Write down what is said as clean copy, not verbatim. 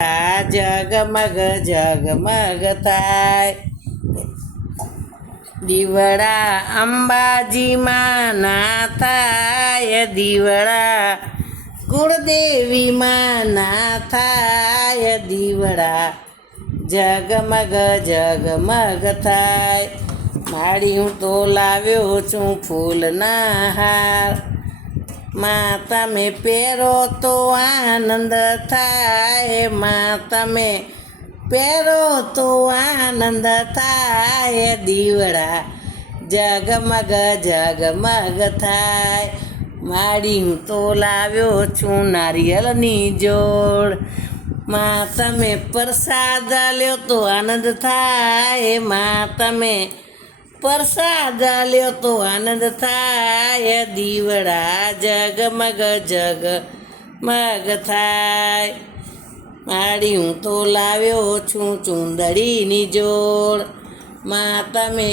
જગમગ જગમગ થાય દીવડા અંબાજીમાં ના થાય દીવડા કુળદેવીમાં ના થાય દીવડા જગમગ જગમગ થાય માડી હું તો લાવ્યો છું ફૂલના હાર માં તમે પહેરો તો આનંદ થાય માં તમે પહેરો તો આનંદ થાય દીવડા જગમગ જગમગ થાય માડી હું તો લાવ્યો છું નારિયેળની જોડ માં તમે પ્રસાદ લ્યો તો આનંદ થાય માં તમે પ્રસાદ લ્યો તો આનંદ થાય દીવડા જગમગ જગમગ થાય માડી હું તો લાવ્યો છું ચુંદડીની જોડ માં તમે